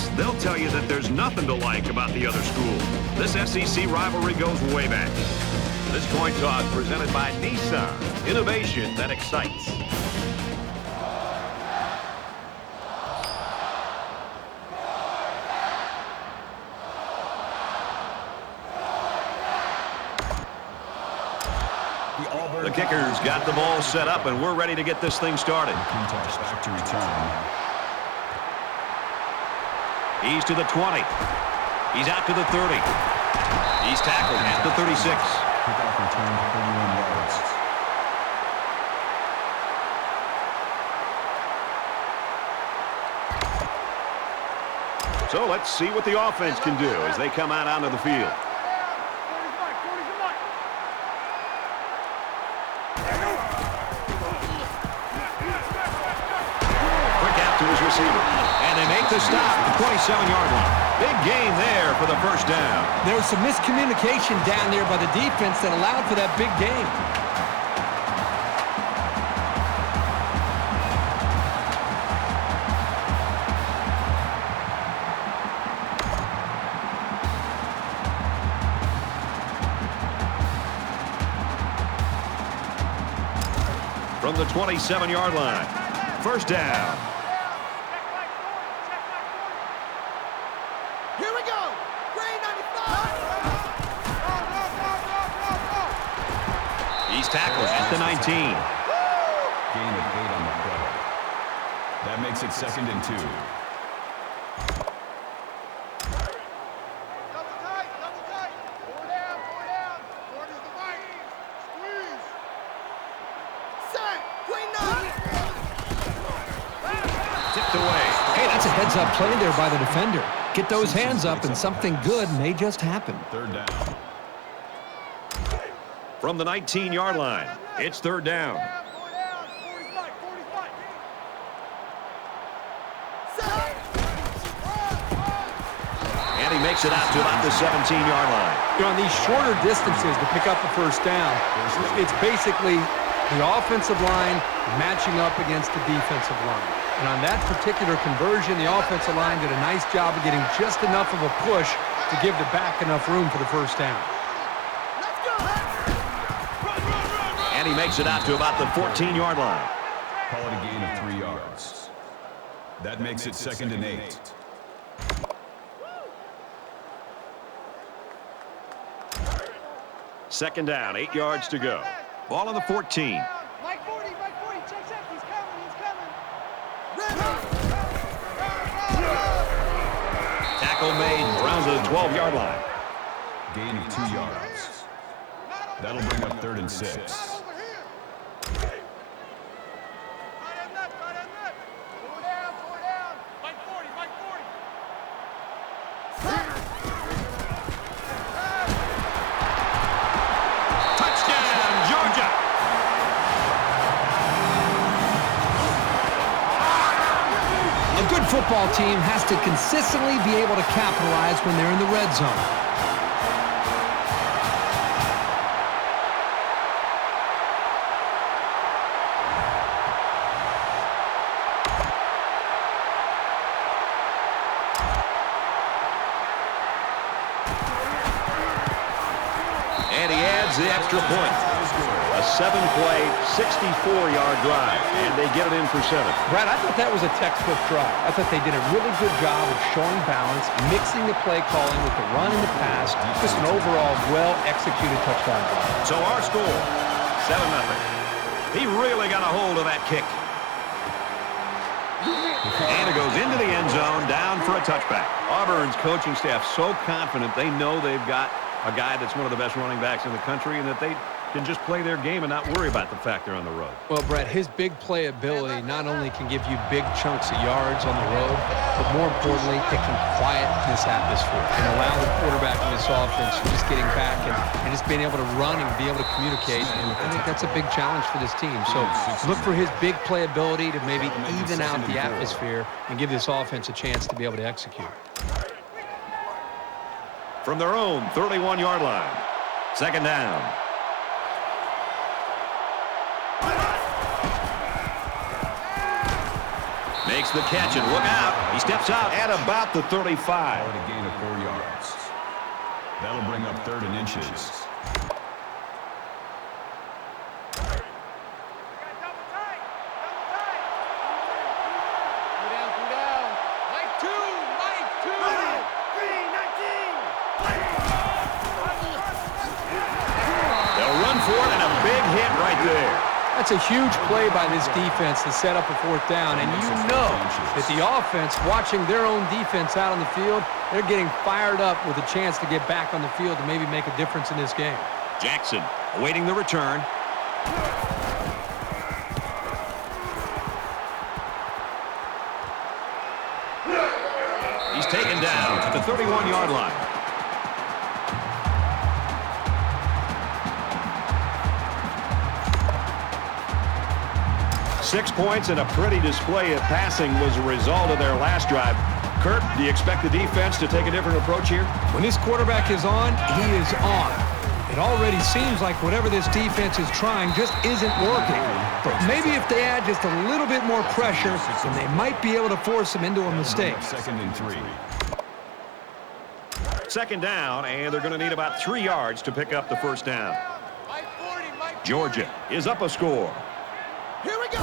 folks, they'll tell you that there's nothing to like about the other school. This SEC rivalry goes way back. This coin toss presented by Nissan. Innovation that excites. The kicker's got the ball set up, and we're ready to get this thing started. Back to return. He's to the 20. He's out to the 30. He's tackled at the 36. Kickoff return, 31 yards. So let's see what the offense can do as they come out onto the field. To his receiver, and they make the stop at the 27-yard line. Big gain there for the first down. There was some miscommunication down there by the defense that allowed for that big gain. From the 27-yard line, first down. He's tackled at the 19. Gain of 8 on the play. That makes it 2nd and 2. Double tight. 4 down. 4 to the right. Squeeze. Set. Green 9. Tipped away. Hey, that's a heads-up play there by the defender. Get those hands up, and something good may just happen. 3rd down. From the 19-yard line, it's 3rd down. And he makes it out to about the 17-yard line. You know, on these shorter distances to pick up the first down, it's basically the offensive line matching up against the defensive line. And on that particular conversion, the offensive line did a nice job of getting just enough of a push to give the back enough room for the first down. And he makes it out to about the 14-yard line. Call it a gain of 3 yards. That makes it 2nd and 8. Second down, 8 yards to go. Ball on the 14. Mike 40, check. He's coming. Tackle made around the 12-yard line. Gain of 2 yards. That'll bring up 3rd and 6. Football team has to consistently be able to capitalize when they're in the red zone. And he adds the extra point. A 7-play, 64-yard drive, and they get it in for 7. Brad, I thought that was a textbook drive. I thought they did a really good job of showing balance, mixing the play calling with the run and the pass. Just an overall well-executed touchdown drive. So our score, 7-0. He really got a hold of that kick. And it goes into the end zone, down for a touchback. Auburn's coaching staff so confident they know they've got a guy that's one of the best running backs in the country and that they can just play their game and not worry about the fact they're on the road. Well, Brett, his big playability not only can give you big chunks of yards on the road, but more importantly, it can quiet this atmosphere and allow the quarterback in this offense just getting back and just being able to run and be able to communicate. And I think that's a big challenge for this team. So look for his big playability to maybe even out the atmosphere and give this offense a chance to be able to execute. From their own 31-yard line, second down. Makes the catch, and look out. He steps out at about the 35. Call it a gain of 4 yards. That'll bring up 3rd and inches. That's a huge play by this defense to set up a 4th down, and you know that the offense, watching their own defense out on the field, they're getting fired up with a chance to get back on the field to maybe make a difference in this game. Jackson awaiting the return. He's taken down at the 31-yard line. Six points and a pretty display of passing was a result of their last drive. Kurt, do you expect the defense to take a different approach here? When this quarterback is on, he is on. It already seems like whatever this defense is trying just isn't working. But maybe if they add just a little bit more pressure, then they might be able to force him into a mistake. 2nd and 3. Second down, and they're going to need about 3 yards to pick up the first down. Georgia is up a score. Here we go.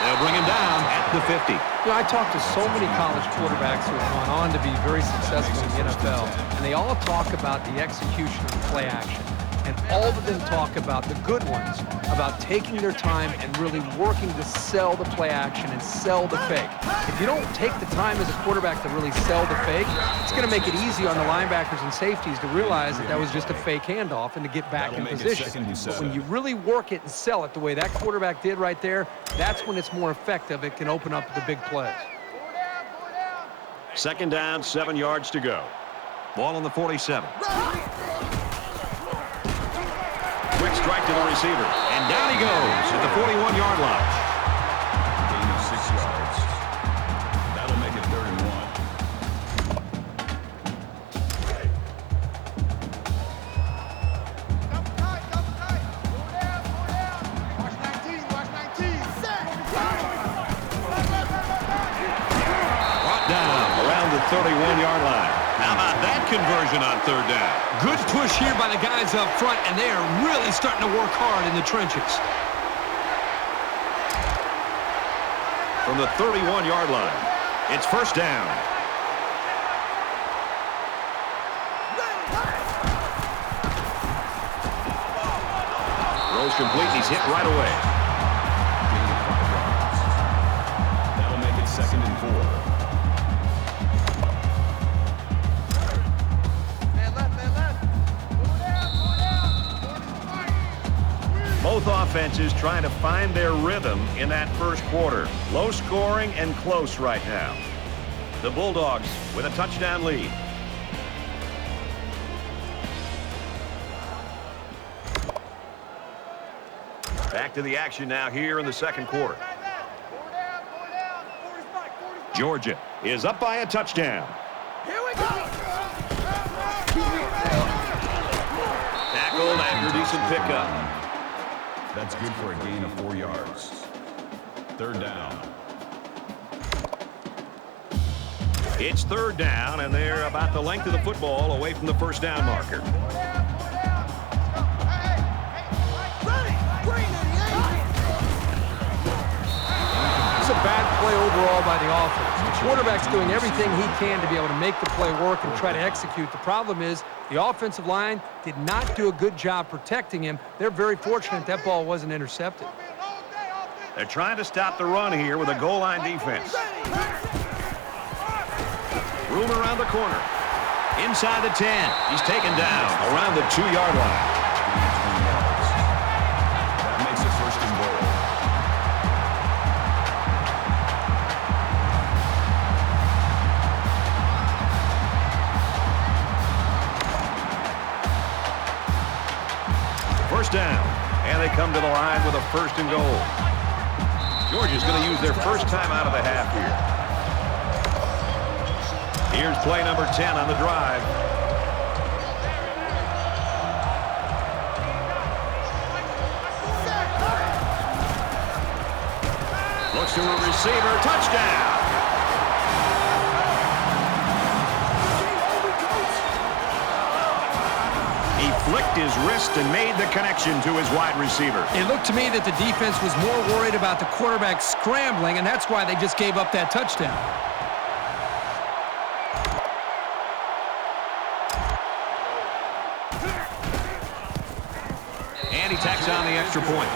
They'll bring him down at the 50. You know, I talked to so many college quarterbacks who have gone on to be very successful in the NFL, and they all talk about the execution of the play action. And all of them talk about the good ones, about taking their time and really working to sell the play action and sell the fake. If you don't take the time as a quarterback to really sell the fake, it's going to make it easy on the linebackers and safeties to realize that that was just a fake handoff and to get back in position. But when you really work it and sell it the way that quarterback did right there, that's when it's more effective. It can open up the big plays. Second down, 7 yards to go. Ball on the 47. Quick strike to the receiver, and down he goes at the 41-yard line. Gain of 6 yards. That'll make it 3rd and 1. Double tight. Go down. Watch 19. Set. Brought down around the 31-yard line. How about that conversion on 3rd down? Good push here by the guys up front, and they are really starting to work hard in the trenches. From the 31-yard line, it's first down. Throws complete, he's hit right away. Gain of 5 yards. That'll make it 2nd and 4. Both offenses trying to find their rhythm in that first quarter. Low scoring and close right now. The Bulldogs with a touchdown lead. Back to the action now here in the second quarter. Georgia is up by a touchdown. Here we go. Tackled after decent pickup. That's good for a gain of 4 yards. 3rd down. It's 3rd down, and they're about the length of the football away from the first down marker. It's a bad play overall by the offense. The quarterback's doing everything he can to be able to make the play work and try to execute. The problem is the offensive line did not do a good job protecting him. They're very fortunate that ball wasn't intercepted. They're trying to stop the run here with a goal line defense. Room around the corner. Inside the 10. He's taken down around the 2-yard line. That makes it 1st and goal. First down, and they come to the line with a 1st and goal. Georgia's going to use their first time out of the half here. Here's play number 10 on the drive. to a receiver. Touchdown. He flicked his wrist and made the connection to his wide receiver. It looked to me that the defense was more worried about the quarterback scrambling, and that's why they just gave up that touchdown. And he tacks on the extra point.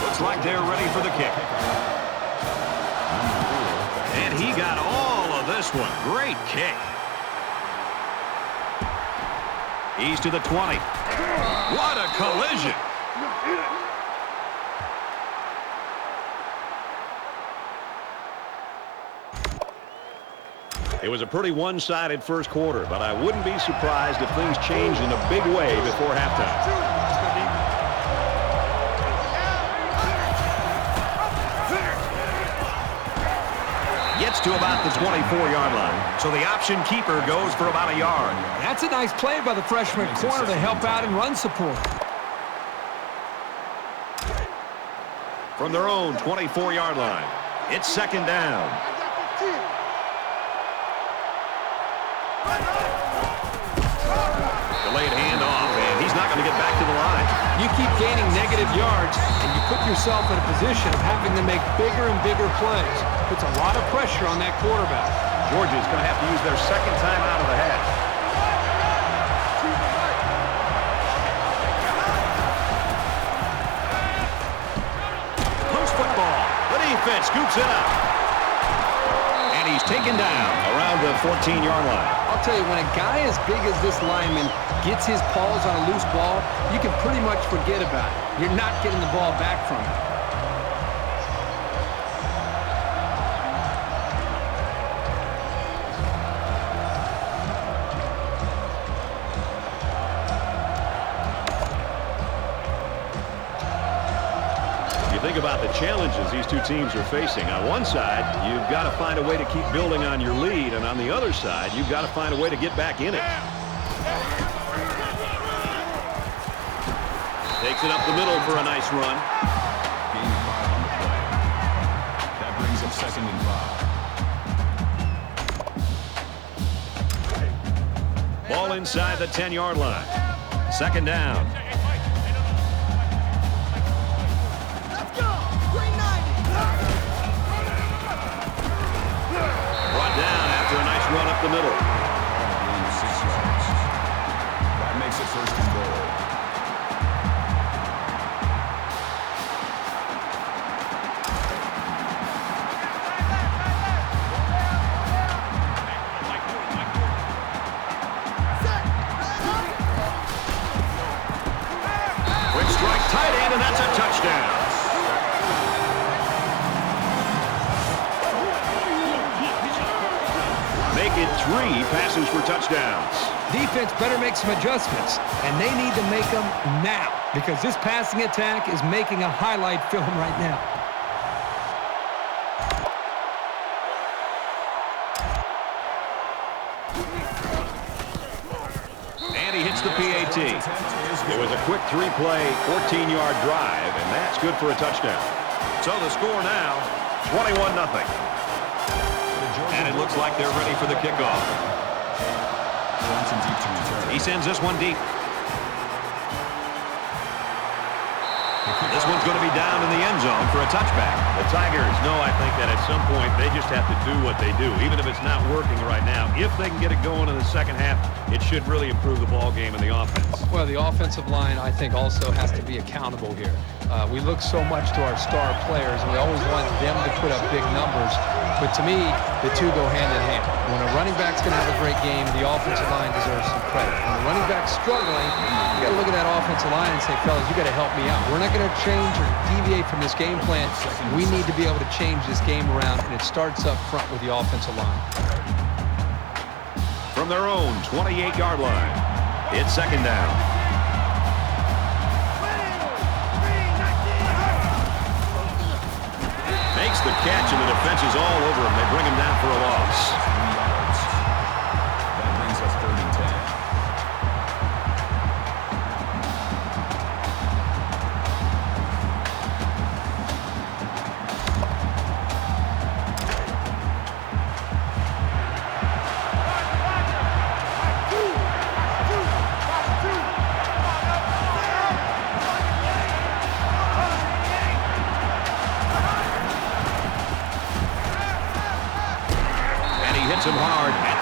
Looks like they're ready for the kick. And he got all of this one. Great kick. He's to the 20. What a collision. It was a pretty one-sided first quarter, but I wouldn't be surprised if things changed in a big way before halftime. Gets to about the 24-yard line. So the option keeper goes for about a yard. That's a nice play by the freshman corner to help out in run support. From their own 24-yard line, it's second down. Delayed handoff, and he's not going to get back to the line. You keep gaining negative yards, and you put yourself in a position of having to make bigger and bigger plays. Puts a lot of pressure on that quarterback. Georgia's going to have to use their second time out of the half. Post football. The defense scoops it up. And he's taken down around the 14-yard line. I'll tell you, when a guy as big as this lineman gets his paws on a loose ball, you can pretty much forget about it. You're not getting the ball back from him. Think about the challenges these two teams are facing. On one side, you've got to find a way to keep building on your lead, and on the other side, you've got to find a way to get back in it. Takes it up the middle for a nice run. Gain of 5 on the play. That brings up second and 5. Ball inside the 10-yard line. Second down. Run up the middle. Gain of 6 yards. That makes it first and goal. Quick strike, tight end, and that's a touchdown. Make it 3 passes for touchdowns. Defense better make some adjustments, and they need to make them now because this passing attack is making a highlight film right now. And he hits the PAT. It was a quick 3-play, 14-yard drive, and that's good for a touchdown. So the score now, 21-0. And it looks like they're ready for the kickoff. He sends this one deep. This one's going to be down in the end zone for a touchback. The Tigers know, I think, that at some point they just have to do what they do, even if it's not working right now. If they can get it going in the second half, it should really improve the ball game and the offense. Well, the offensive line, I think, also has to be accountable here. We look so much to our star players, and we always want them to put up big numbers. But to me, the two go hand in hand. When a running back's going to have a great game, the offensive line deserves some credit. When the running back's struggling, you got to look at that offensive line and say, fellas, you got to help me out. We're not going to change or deviate from this game plan. We need to be able to change this game around, and it starts up front with the offensive line. From their own 28-yard line, it's second down. Makes the catch, and the defense is all over him. They bring him down for a loss. That brings us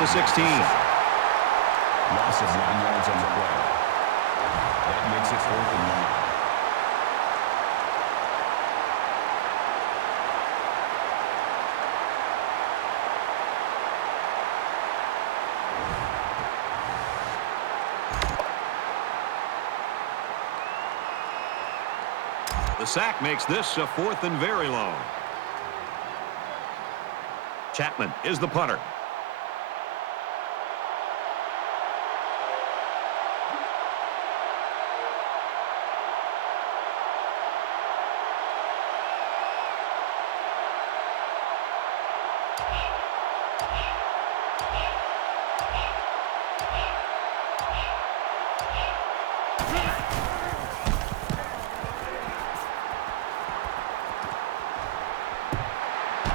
the 16. Loss of 9 yards on the play. That makes it 4th and 1. The sack makes this a 4th and very long. Chapman is the punter.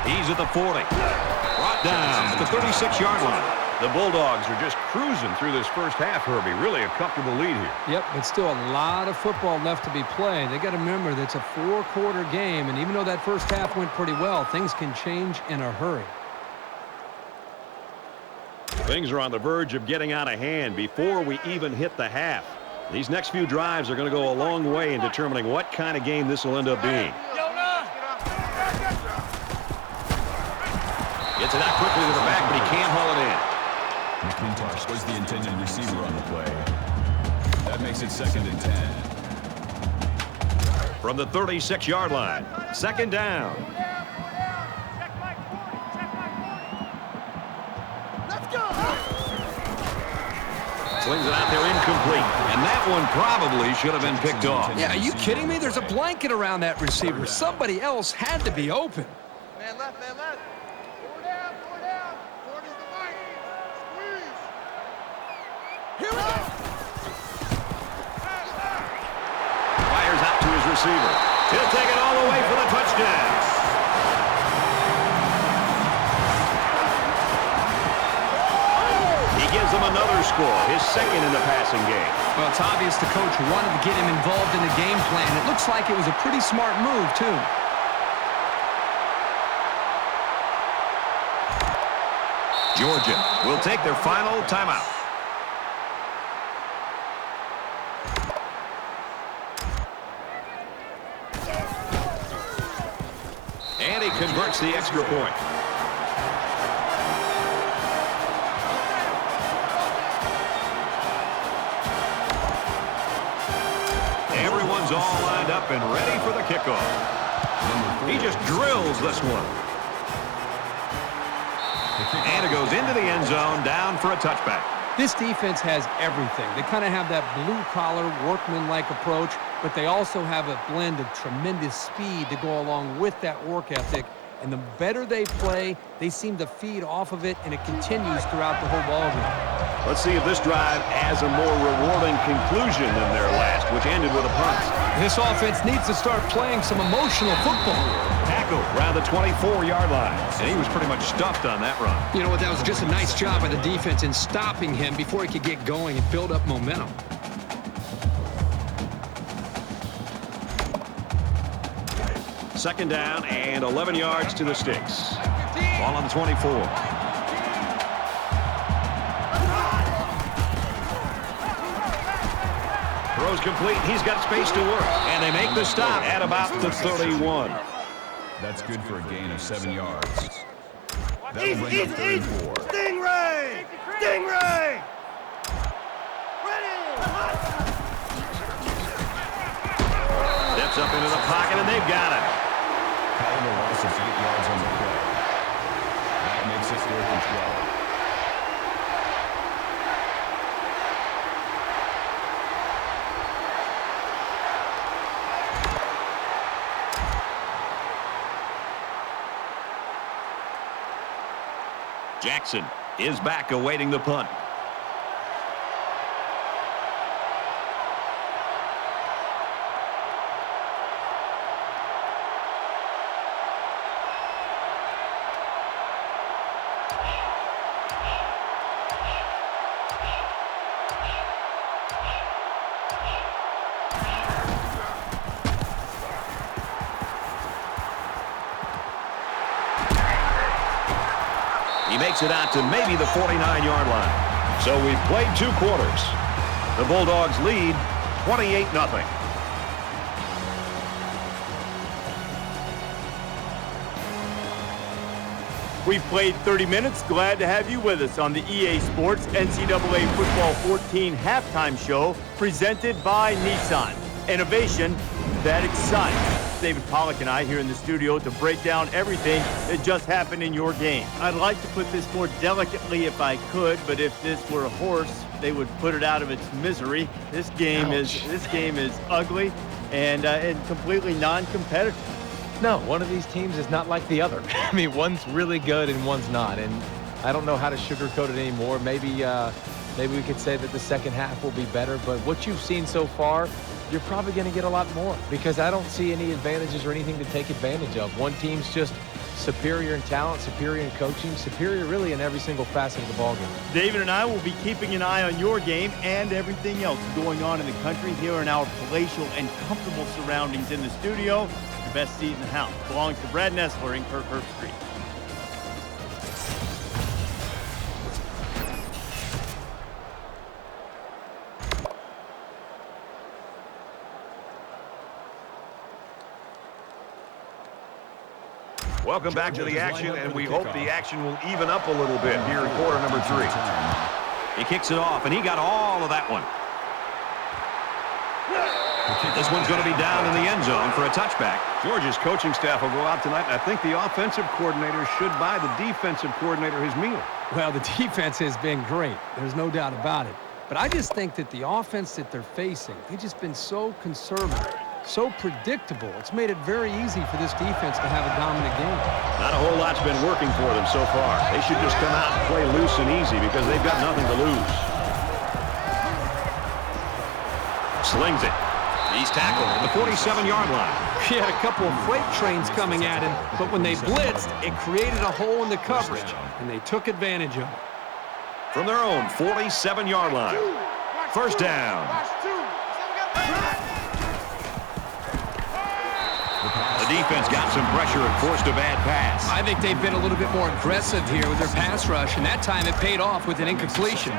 He's at the 40. Brought down at the 36-yard line. The Bulldogs are just cruising through this first half, Herbie. Really a comfortable lead here. Yep, but still a lot of football left to be played. They got to remember that it's a 4-quarter game, and even though that first half went pretty well, things can change in a hurry. Things are on the verge of getting out of hand before we even hit the half. These next few drives are going to go a long way in determining what kind of game this will end up being. Gets it out quickly to the back, but he can't haul it in. McClintosh was the intended receiver on the play. That makes it 2nd and 10. From the 36-yard line, 2nd down. Let's go. Slings it out there incomplete. And that one probably should have been picked off. Yeah, are you kidding me? There's a blanket around that receiver. Somebody else had to be open. Man left, man left. Four down, 40's the mark. Squeeze. Here we go. Fires out to his receiver. He'll take it all the way for the touchdown. He gives them another score, his 2nd in the passing game. Well, it's obvious the coach wanted to get him involved in the game plan. It looks like it was a pretty smart move, too. Georgia will take their final timeout. And he converts the extra point. Everyone's all lined up and ready for the kickoff. He just drills this one. And it goes into the end zone, down for a touchback. This defense has everything. They kind of have that blue-collar, workman-like approach, but they also have a blend of tremendous speed to go along with that work ethic. And the better they play, they seem to feed off of it, and it continues throughout the whole ballgame. Let's see if this drive has a more rewarding conclusion than their last, which ended with a punt. This offense needs to start playing some emotional football. Tackle around the 24-yard line. And he was pretty much stuffed on that run. You know what, that was just a nice job by the defense in stopping him before he could get going and build up momentum. Second down and 11 yards to the sticks. Ball on the 24. Throws complete. He's got space to work. And they make the stop at about the 31. That's good for a gain of 7 yards. That'll Easy, bring up easy, 3 and easy. 4. Stingray! Stingray! Ready! Steps up into the pocket, and they've got it. Caliber loss of 8 yards on the play. That makes it 4th and 12. Jackson is back awaiting the punt. He makes gets it out to maybe the 49-yard line. So we've played 2 quarters. The Bulldogs lead 28-0. We've played 30 minutes. Glad to have you with us on the EA Sports NCAA Football 14 halftime show presented by Nissan. Innovation that excites. David Pollack and I here in the studio to break down everything that just happened in your game. I'd like to put this more delicately if I could, but if this were a horse, they would put it out of its misery. This game is ugly and completely non-competitive. No, one of these teams is not like the other. I mean, one's really good and one's not, and I don't know how to sugarcoat it anymore. Maybe we could say that the second half will be better, but what you've seen so far, you're probably going to get a lot more because I don't see any advantages or anything to take advantage of. One team's just superior in talent, superior in coaching, superior really in every single facet of the ballgame. David and I will be keeping an eye on your game and everything else going on in the country here in our palatial and comfortable surroundings in the studio. The best seat in the house belongs to Brad Nessler in Kirkhurst Street. Welcome back to the action, and we hope the action will even up a little bit here in quarter number 3. He kicks it off, and he got all of that one. This one's going to be down in the end zone for a touchback. Georgia's coaching staff will go out tonight, and I think the offensive coordinator should buy the defensive coordinator his meal. Well, the defense has been great. There's no doubt about it. But I just think that the offense that they're facing, they've just been so conservative, so predictable. It's made it very easy for this defense to have a dominant game. Not a whole lot's been working for them so far. They should just come out and play loose and easy because they've got nothing to lose. Slings it. He's tackled at the 47-yard line. He had a couple of freight trains coming at him, but when they blitzed, it created a hole in the coverage, and they took advantage of it. From their own 47-yard line. First down. The defense got some pressure and forced a bad pass. I think they've been a little bit more aggressive here with their pass rush, and that time it paid off with an incompletion.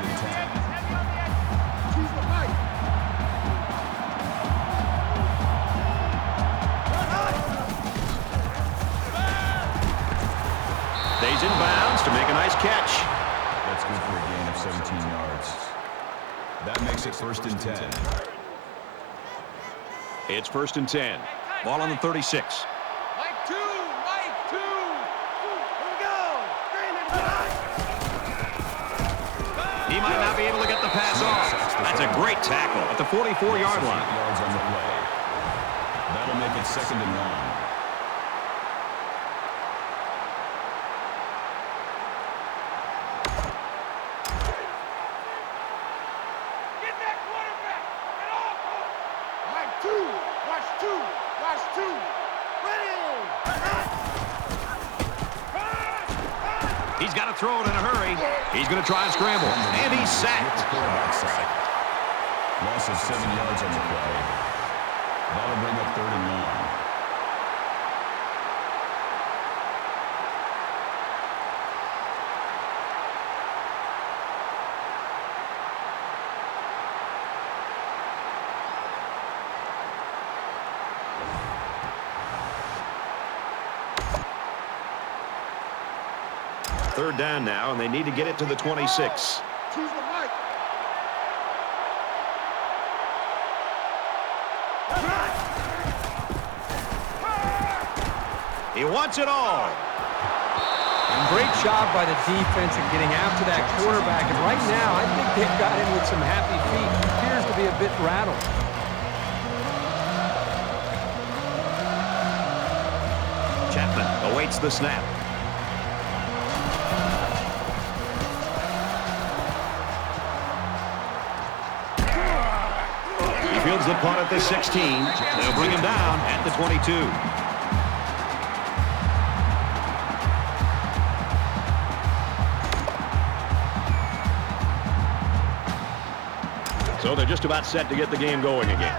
Stays in bounds to make a nice catch. That's good for a gain of 17 yards. That makes it 1st and 10. It's 1st and 10. Ball on the 36. Mike 2! Mike 2! Here we go! He might not be able to get the pass off. That's a great tackle at the 44-yard line. Yards on the play. That'll make it 2nd and 1. He's got to throw it in a hurry. He's going to try and scramble. And he's sacked. Loss of 7 yards on the play. That'll bring up 3rd and 1. Third down now, and they need to get it to the 26. Choose the mic. He wants it all. Great job by the defense in getting after that quarterback. And right now, I think they've got in with some happy feet. He appears to be a bit rattled. Chapman awaits the snap. He fields the punt at the 16. They'll bring him down at the 22. So they're just about set to get the game going again.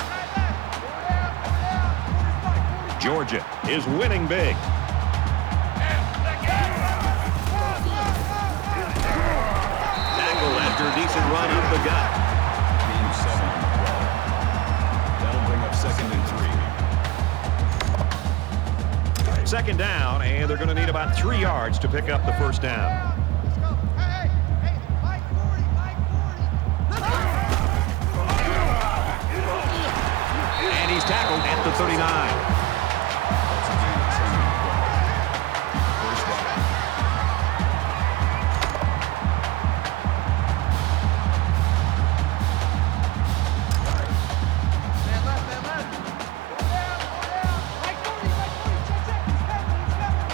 Georgia is winning big. decent run into the gut. Gain of 7 on the play. That'll bring up 2nd and 3. Second down, and they're going to need about 3 yards to pick up the first down. Let's go. Hey, Mike 40, Mike 40. And he's tackled at the 39. That's a gain of 10 on the play. First down. Man left. Go down. Mike 40, check. He's coming.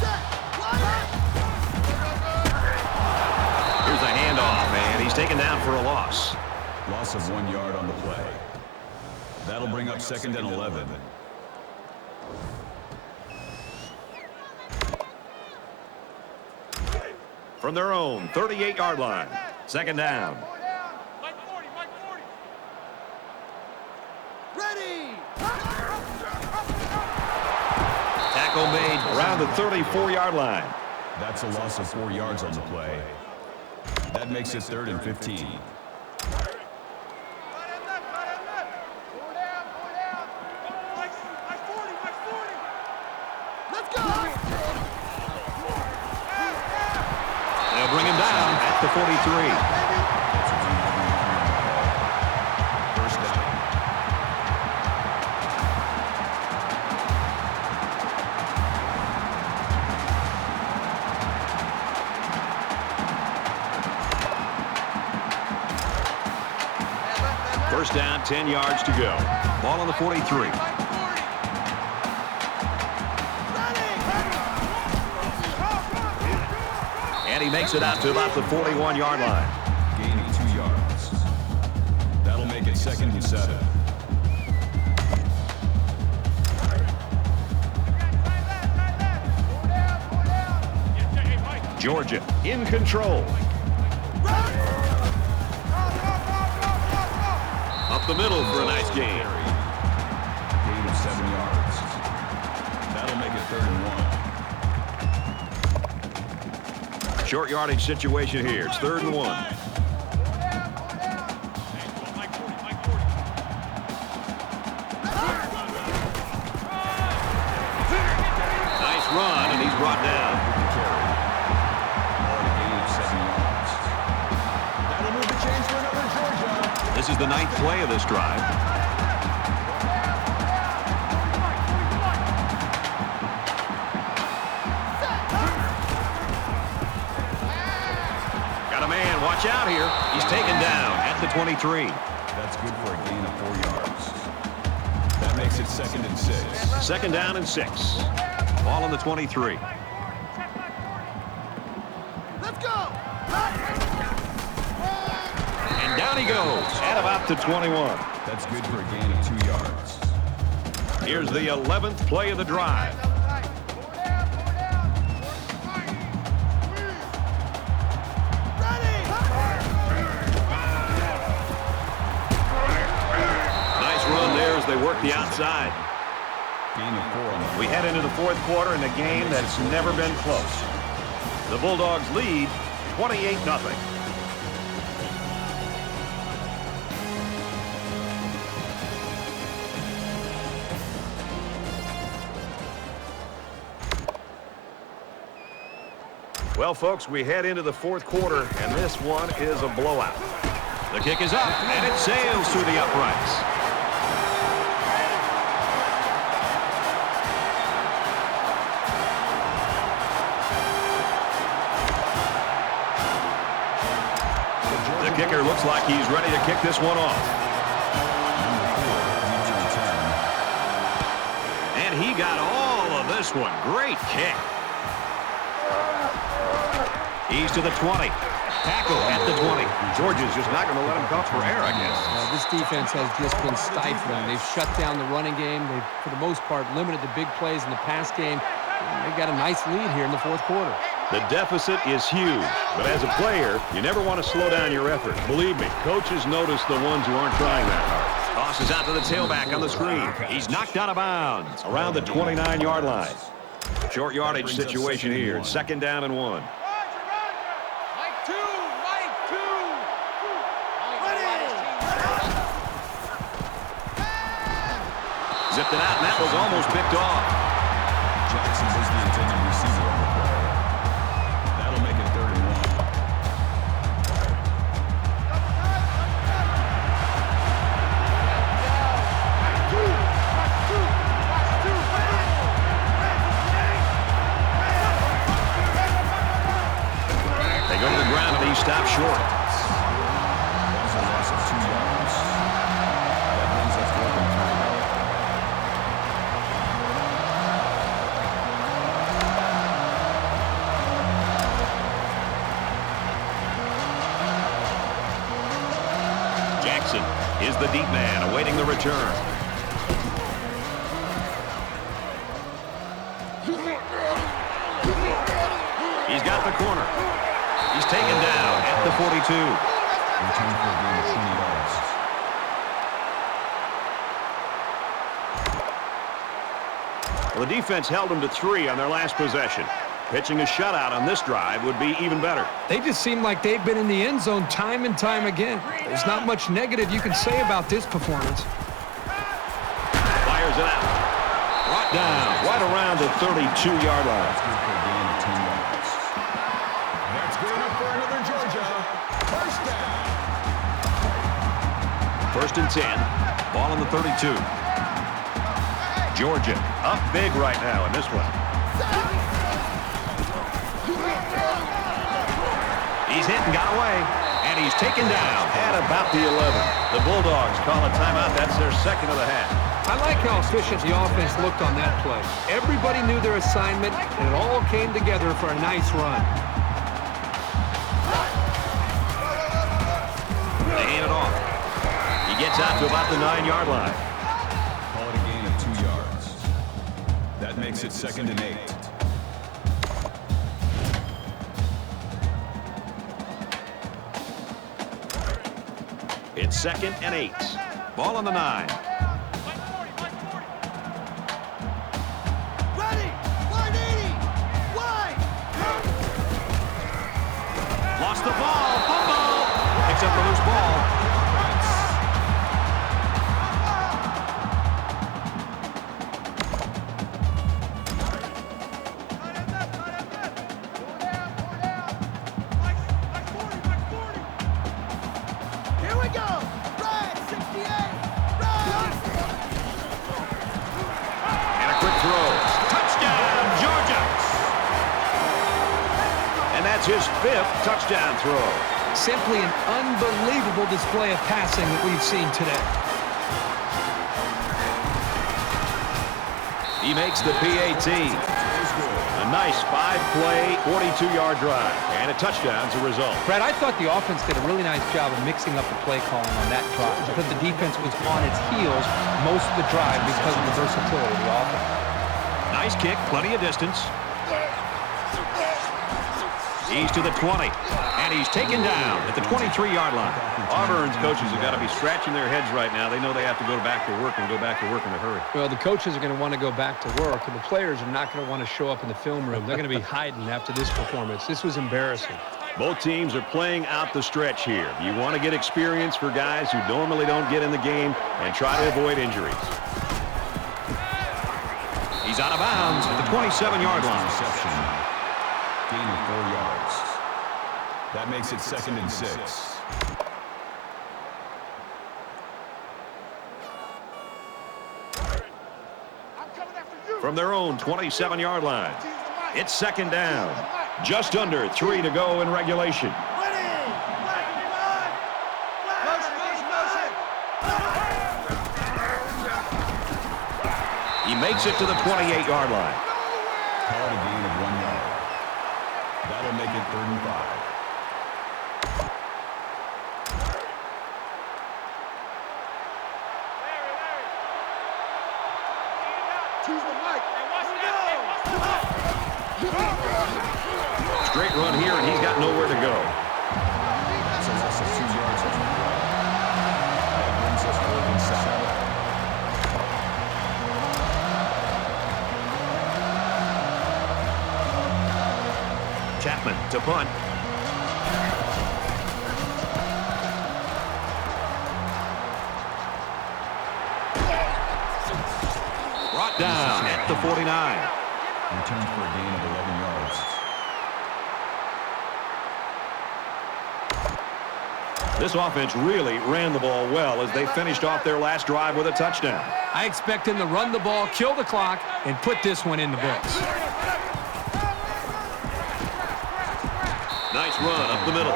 Set. Line. Here's a handoff, and he's taken down for a loss. Loss of 1 yard on the play. That'll bring up 2nd and 11. From their own 38-yard line. Second down. Go down. Mike 40. Ready. Tackle made around the 34-yard line. That's a loss of 4 yards on the play. That makes it 3rd and 15. Cut him left. Go down. Mike 40. Let's go. They'll bring him down at the 43. That's a 2-3-3 on the play. First down. First down, 10 yards to go. Ball on the 43. And he makes it out to about the 41-yard line. Gain of 2 yards. That'll make it 2nd and 7. Georgia in control. Up the middle for a nice gain. Gain of 7 yards. That'll make it 3rd and 1. Short yardage situation here. It's 3rd and 1. Nice run, and he's brought down. Ball at a gain of 7 yards. That'll move the chains for another Georgia. This is the 9th play of this drive. Got a man. Watch out here. He's taken down at the 23. That's good for a gain of 4 yards. That makes it 2nd and 6. Second down and 6. Ball on the 23. Let's go. And down he goes at about the 21. That's good for a gain of 2 yards. Here's the 11th play of the drive. Nice run there as they work the outside. Gain of 4 on the We head into the 4th quarter in a game that's never been close. The Bulldogs lead 28-0. Well, folks, we head into the 4th quarter, and this one is a blowout. The kick is up, and it sails through the uprights. The kicker looks like he's ready to kick this one off. And he got all of this one. Great kick. He's to the 20. Tackle at the 20. Georgia's just not going to let him come for air, I guess. This defense has just been stifling. They've shut down the running game. They've, for the most part, limited the big plays in the pass game. They've got a nice lead here in the 4th quarter. The deficit is huge, but as a player, you never want to slow down your effort. Believe me, coaches notice the ones who aren't trying that hard. Tosses out to the tailback on the screen. He's knocked out of bounds around the 29-yard line. Short yardage situation here. It's 2nd down and 1. Left it out, and that was almost picked off. Jackson was the intended receiver on the play. That'll make it 3rd and 1. They go to the ground, and he stops short. That's a loss of 2 yards. That brings us 4th and 3. Jackson is the deep man, awaiting the return. He's got the corner. He's taken down at the 42. Return for a gain of 20 yards. Well, the defense held them to 3 on their last possession. Pitching a shutout on this drive would be even better. They just seem like they've been in the end zone time and time again. There's not much negative you can say about this performance. Fires it out. Brought down right around the 32-yard line. That's good for a gain of 10 yards. That's good enough for another Georgia. First down. 1st and 10. Ball on the 32. Georgia up big right now in this one. He's hit and got away, and he's taken down at about the 11. The Bulldogs call a timeout. That's their 2nd of the half. I like how efficient the offense looked on that play. Everybody knew their assignment, and it all came together for a nice run. They hand it off. He gets out to about the 9-yard line. Call it a gain of 2 yards. That makes it 2nd and 8. It's 2nd and 8. Ball on the 9. Ready! Wide 80! Wide! Lost the ball. Fumble. Picks up the loose ball. Here we go! Red 68! Red! And a quick throw. Touchdown, Georgia. And that's his 5th touchdown throw. Simply an unbelievable display of passing that we've seen today. He makes the PAT. A nice 5-play, 42-yard drive. And a touchdown as a result. Brad, I thought the offense did a really nice job of mixing up the play calling on that drive because the defense was on its heels most of the drive because of the versatility of the offense. Nice kick, plenty of distance. He's to the 20, and he's taken down at the 23-yard line. Auburn's coaches have got to be scratching their heads right now. They know they have to go back to work and go back to work in a hurry. Well, the coaches are going to want to go back to work, and the players are not going to want to show up in the film room. They're going to be hiding after this performance. This was embarrassing. Both teams are playing out the stretch here. You want to get experience for guys who normally don't get in the game and try to avoid injuries. He's out of bounds at the 27-yard line. Reception. Gain of 4 yards. That makes it 2nd and 6. From their own 27-yard line, it's 2nd down. Just under 3 to go in regulation. He makes it to the 28-yard line. Call it a gain of 1 yard. That'll make it 3rd and 5. Straight run here, and he's got nowhere to go. That's a loss of 2 yards on the play. That brings us 4th and 7. Chapman to punt. Brought down at the 49. Returns for a gain of 11 yards. This offense really ran the ball well as they finished off their last drive with a touchdown. I expect him to run the ball, kill the clock, and put this one in the books. Nice run up the middle.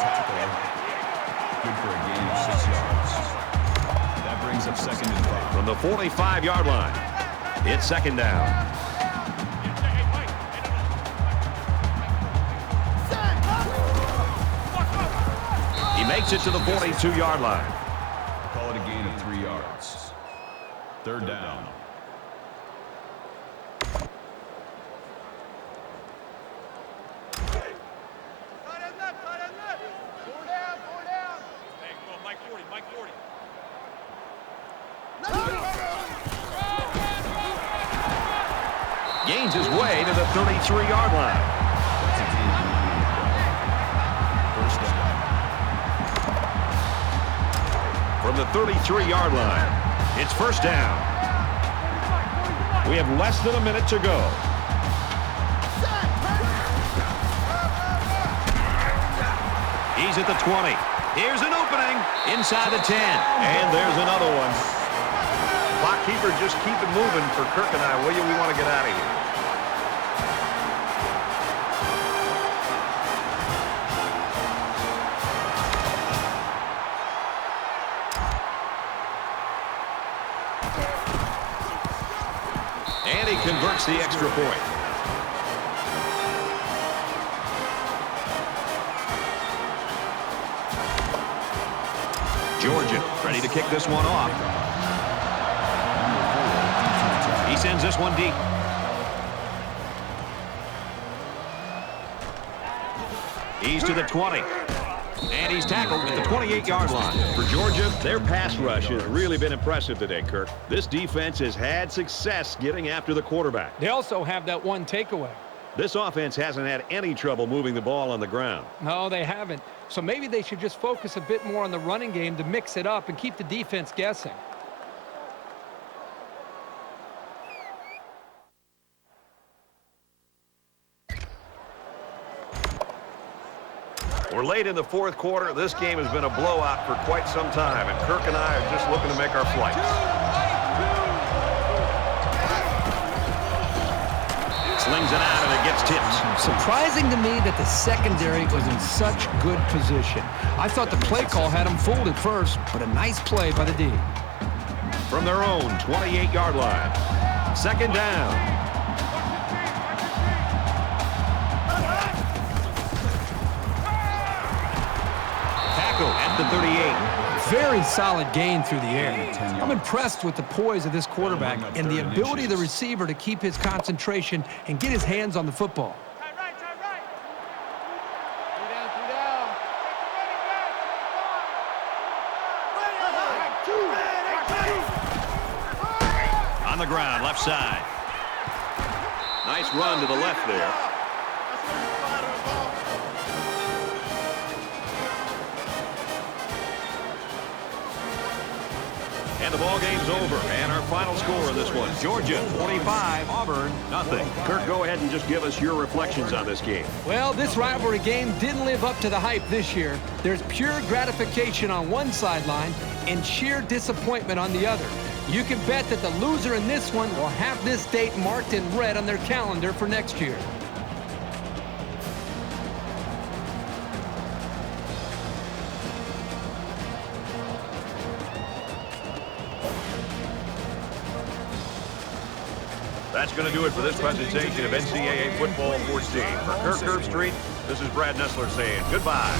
Good for a gain of 6 yards. That brings up 2nd and 5. From the 45-yard line, it's 2nd down. He makes it to the 42-yard line. Call it a gain of 3 yards. 3rd down. Gains his way to the 33-yard line. That's a gain of 9. 1st down. From the 33-yard line, it's 1st down. We have less than a minute to go. He's at the 20. Here's an opening inside the 10. And there's another one. Clock keeper, just keep it moving for Kirk and I, will you? We want to get out of here. And he converts the extra point. Georgia ready to kick this one off. He sends this one deep. He's to the 20. And he's tackled at the 28-yard line. For Georgia, their pass rush has really been impressive today, Kirk. This defense has had success getting after the quarterback. They also have that one takeaway. This offense hasn't had any trouble moving the ball on the ground. No, they haven't. So maybe they should just focus a bit more on the running game to mix it up and keep the defense guessing. We're late in the 4th quarter. This game has been a blowout for quite some time, and Kirk and I are just looking to make our flights. Slings it out, and it gets tipped. Surprising to me that the secondary was in such good position. I thought the play call had them fooled at first, but a nice play by the D. From their own 28-yard line. 2nd down. Tackle at the 38. Very solid gain through the air. I'm impressed with the poise of this quarterback and the ability of the receiver to keep his concentration and get his hands on the football. On the ground, left side. Nice run to the left there. And the ball game's over. And our final score in this one, Georgia 45, Auburn nothing. Kirk, go ahead and just give us your reflections on this game. Well, this rivalry game didn't live up to the hype this year. There's pure gratification on one sideline and sheer disappointment on the other. You can bet that the loser in this one will have this date marked in red on their calendar for next year. That's going to do it for this presentation of NCAA Football 14. For Kirk Herbstreit, this is Brad Nessler saying goodbye.